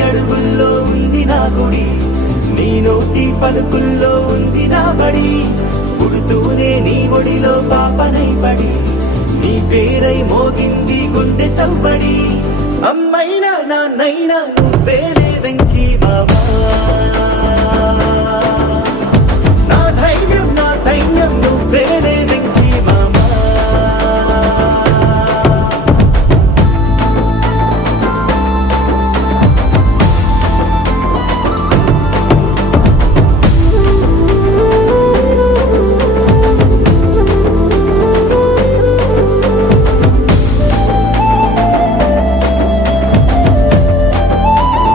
అడుగుల్లో ఉంది నా గుడి, నీ నోటి పలుకుల్లో ఉంది నా బడి. పుడుతూనే నీ ఒడిలో పాపనై పడి, నీ పేరై మోగింది గుండె సవ్వడి. అమ్మైనా నాన్నైనా నువ్వేలే